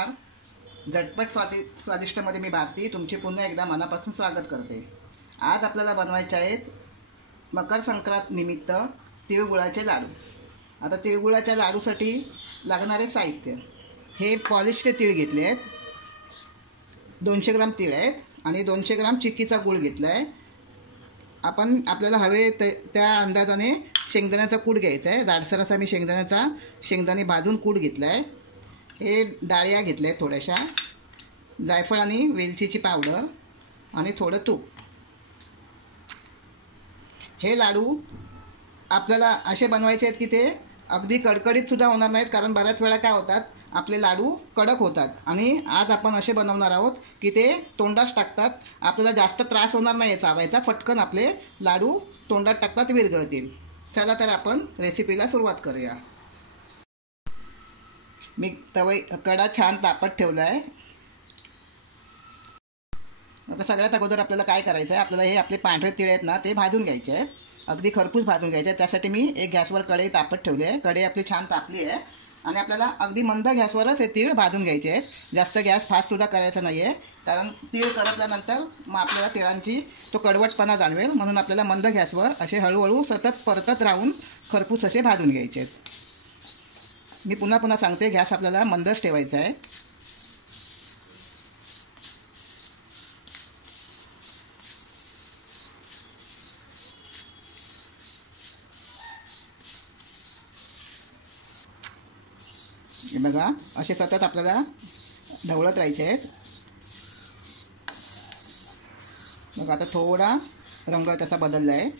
नमस्कार. झटपट स्वादिष्टमध्ये मी भारती तुमचे पुन्हा एकदा मनापासून स्वागत करते. आज आपल्याला बनवायचे आहेत मकर संक्रांत निमित्त तिळगुळाचे लाडू. आता तिळगुळाच्या लाडूसाठी लागणारे साहित्य हे पॉलिशचे तीळ घेतले आहेत, 200 ग्राम तीळ आहेत आणि 200 ग्राम चिक्कीचा गूळ घेतला आहे. आपल्याला हवे त्या अंदाजाने शेंगदाण्याचा कूट घ्यायचा आहे. जाडसर असा मी शेंगदाणे भाजून कूट घेतला आहे. हे डाळ्या घेतल्या आहेत थोड्याशा, जायफळ आणि वेलचीची पावडर आणि थोडं तूप. हे लाडू आपल्याला असे बनवायचे आहेत की ते अगदी कडकडीतसुद्धा होणार नाहीत, कारण बऱ्याच वेळा काय होतात आपले लाडू कडक होतात. आणि आज आपण असे बनवणार आहोत की ते तोंडात टाकतात आपल्याला जास्त त्रास होणार नाही चावायचा, फटकन आपले लाडू तोंडात टाकतात विरघळतील. चला तर आपण रेसिपीला सुरुवात करूया. मी कडा छान तापत ठेवला आहे. आता सगळ्यात अगोदर आपल्याला काय करायचं आहे, आपल्याला हे आपले पांढरे तीळ आहेत ना ते भाजून घ्यायचे आहेत, अगदी खरपूस भाजून घ्यायचे आहेत. त्यासाठी मी एक गॅसवर कढई तापत ठेवली आहे. कढई आपली छान तापली आहे आणि आपल्याला अगदी मंद गॅसवरच हे तीळ भाजून घ्यायचे आहेत. जास्त गॅस फास्टसुद्धा करायचा नाही आहे, कारण तीळ करपल्यानंतर मग आपल्याला तिळांची तो कडवटपणा जाणवेल. म्हणून आपल्याला मंद गॅसवर असे हळूहळू सतत परतत राहून खरपूस असे भाजून घ्यायचे आहेत. मी पुन्हा सांगते, गॅस आपल्याला मंदच ठेवायचा आहे. हे बघा, असे सतत आपल्याला ढवळत राहायचे आहेत. बघा आता थोडा रंग त्याचा बदलला आहे.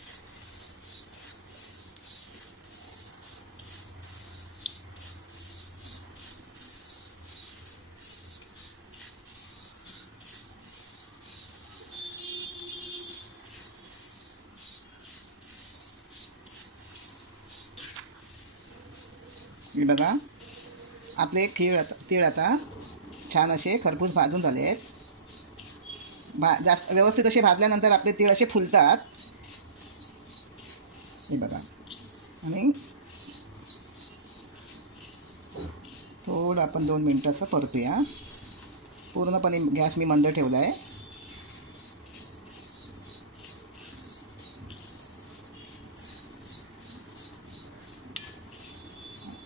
हे बघा, आपले तीळ आता छान असे खरपूस भाजून झाले आहेत. जास्त व्यवस्थित असे भाजल्यानंतर आपले तीळ असे फुलतात. हे बघा, आणि थोडं आपण 2 मिनटं असं परतूया. पूर्णपणे गॅस मी मंद ठेवला आहे.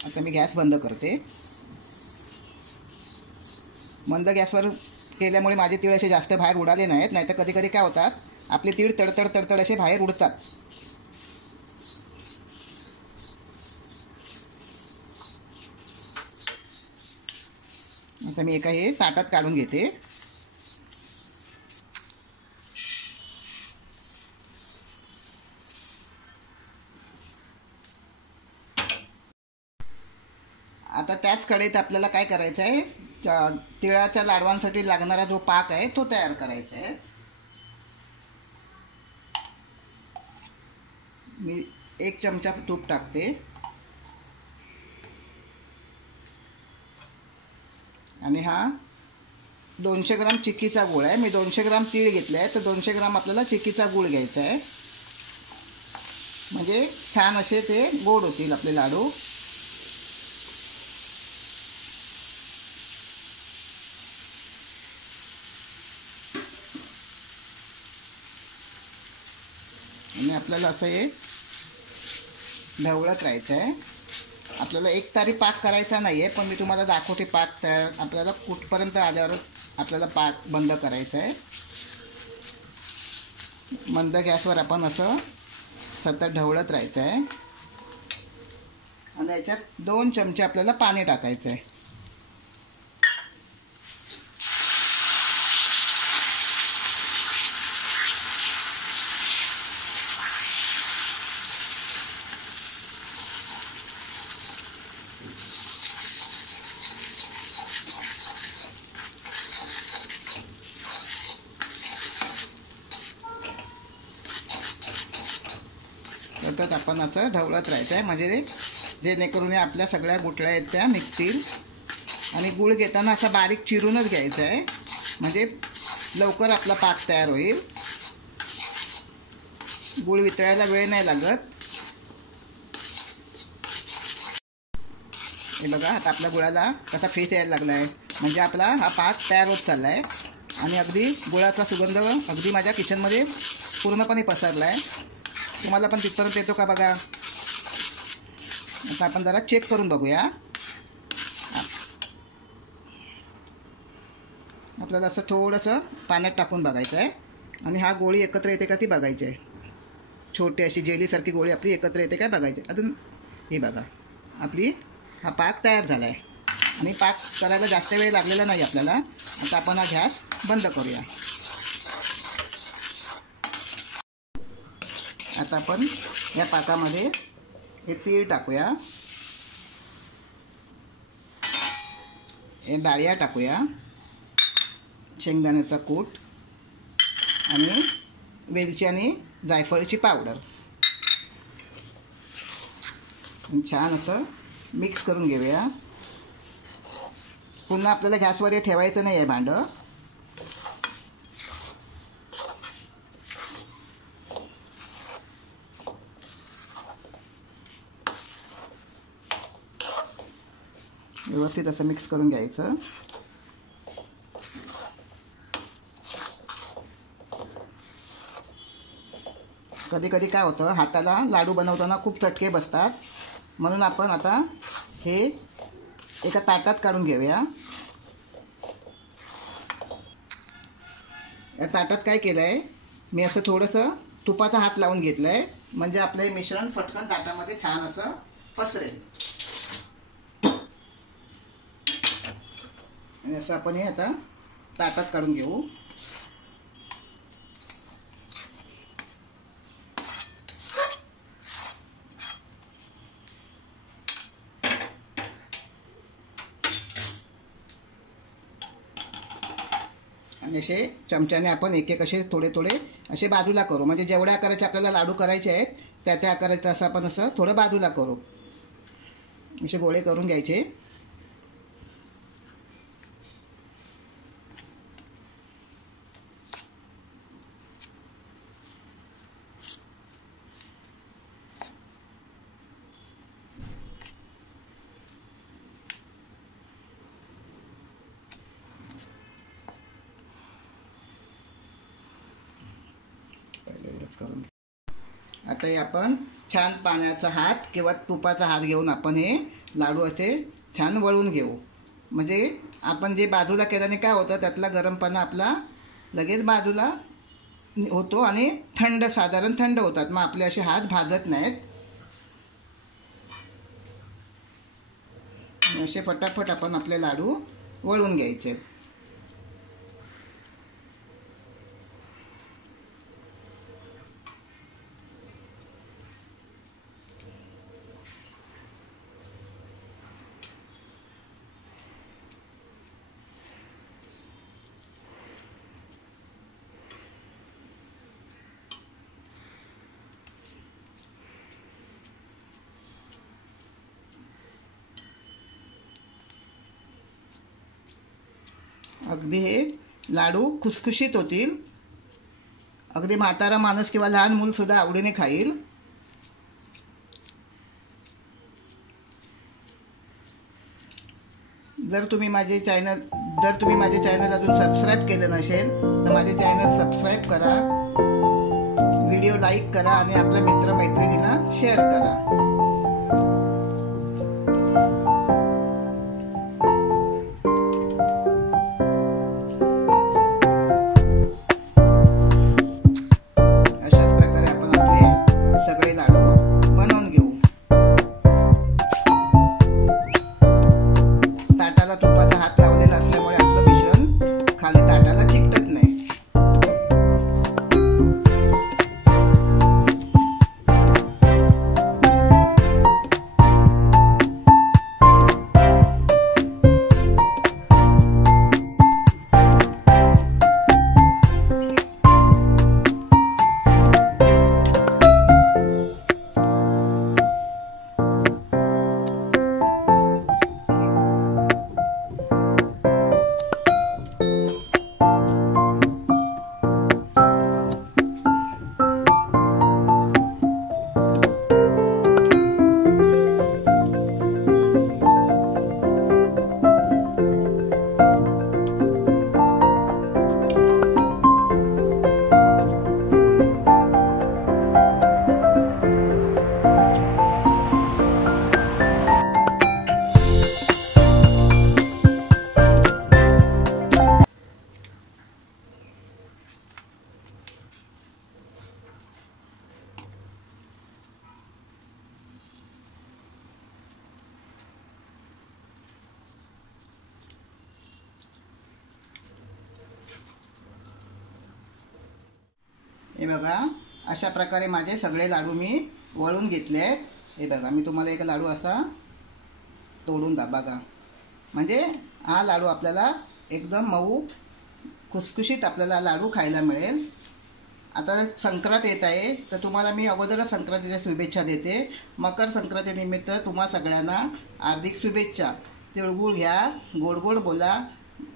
आता मी गॅस बंद करते. मंद गॅसवर केल्यामुळे माझे तीळ असे जास्त बाहेर उडाले नाहीत, नाहीतर कधी कधी काय होतात आपले तीळ तडतड असे बाहेर उडतात. आता मी एका हे ताटात काढून घेते. आता त्याच कढईत आपल्याला काय करायचं आहे, तिळाच्या लाडवांसाठी लागणारा जो पाक आहे तो तयार करायचा आहे. मी 1 चमचा तूप टाकते आणि हा 200 ग्राम चिक्कीचा गूळ आहे. मी 200 ग्राम तीळ घेतले आहे, तर 200 ग्राम आपल्याला चिक्कीचा गूळ घ्यायचा आहे, म्हणजे छान असे ते गोड होतील आपले लाडू. आणि आपल्याला असं हे ढवळत राहायचं आहे. आपल्याला एकतारी पाक करायचा नाही आहे, पण मी तुम्हाला दाखवते पाक तयार. आपल्याला कुठपर्यंत आल्यावर आपल्याला पाक बंद करायचा आहे. मंद गॅसवर आपण असं सतत ढवळत राहायचं आहे आणि याच्यात 2 चमचे आपल्याला पाणी टाकायचं आहे. सतत आपण असं ढवळत राहायचं आहे, म्हणजे जेणेकरून आपल्या सगळ्या गुठळ्या आहेत त्या निघतील. आणि गूळ घेताना असा बारीक चिरूनच घ्यायचा आहे, म्हणजे लवकर आपला पाक तयार होईल. गूळ वितळायला वेळ नाही लागत. हे बघा, आता आपल्या गुळाला कसा फेस यायला लागला आहे. म्हणजे आपला हा पाक तयार होत चालला आहे आणि अगदी गुळाचा सुगंध अगदी माझ्या किचनमध्ये पूर्णपणे पसरला आहे. तुम्हाला पण तिथपर्यंत येतो का बघा. आता आपण जरा चेक करून बघूया. आपल्याला असं थोडंसं पाण्यात टाकून बघायचं आहे आणि हा गोळी एकत्र येते का ती बघायची आहे. छोटी अशी जेलीसारखी गोळी आपली एकत्र येते काय बघायची. अजून ही बघा आपली हा पाक तयार झाला आहे आणि पाक करायला जास्त वेळ लागलेला नाही आपल्याला. आता आपण हा गॅस बंद करूया. आता आपण या पाकामध्ये हे तीळ टाकूया, हे डाळिया टाकूया, शेंगदाण्याचा कूट आणि वेलची आणि जायफळची पावडर छान असं मिक्स करून घेऊया. पुन्हा आपल्याला गॅसवर हे ठेवायचं नाही आहे भांडं. व्यवस्थित असं मिक्स करून घ्यायचं. कधी कधी काय होतं, हाताला लाडू बनवताना खूप चटके बसतात. म्हणून आपण आता हे एका ताटात काढून घेऊया. या ताटात काय केलं आहे, मी असं थोडंसं तुपाचा हात लावून घेतलं आहे म्हणजे आपलं हे मिश्रण फटकन ताटामध्ये छान असं पसरेल. आणि असं आपण हे आता ताटात काढून घेऊ. आणि असे चमच्याने आपण एक एक असे थोडे थोडे असे बाजूला करू. म्हणजे जेवढ्या आकाराचे आपल्याला लाडू करायचे आहेत त्या त्या आकाराचे असं आपण असं थोडं बाजूला करू. असे गोळे करून घ्यायचे. आता हे आपण छान पाण्याचा हात किंवा तुपाचा हात घेऊन आपण हे लाडू असे छान वळून घेऊ. म्हणजे आपण जे बाजूला केल्याने काय होतं, त्यातला गरमपणा आपला लगेच बाजूला होतो आणि साधारण थंड होतात. मग आपले असे हात भाजत नाहीत. असे फटाफट आपण आपले लाडू वळून घ्यायचे. अगदी हे लाडू खुसखुशीत होतील. अगदी म्हातारा माणूस किंवा लहान मूल सुद्धा आवडीने खाईल. जर तुम्ही माझे चॅनल अजून सबस्क्राईब केले नसेल तर माझे चॅनल सबस्क्राईब करा, व्हिडिओ लाईक करा आणि आपल्या मित्रमैत्रिणींना शेअर करा. हे बघा, अशा प्रकारे माझे सगळे लाडू मी वळून घेतले आहेत. हे बघा, मी तुम्हाला एक लाडू असा तोडून बघा. म्हणजे हा लाडू आपल्याला एकदम मऊ खुसखुशीत आपल्याला लाडू खायला मिळेल. आता संक्रांत येत आहे, तर तुम्हाला मी अगोदरच संक्रांतीच्या शुभेच्छा देते. मकर संक्रांतीनिमित्त तुम्हा सगळ्यांना हार्दिक शुभेच्छा. तिळगुळ घ्या, गोड गोड बोला.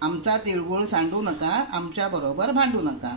आमचा तिळगुळ सांडू नका, आमच्याबरोबर भांडू नका.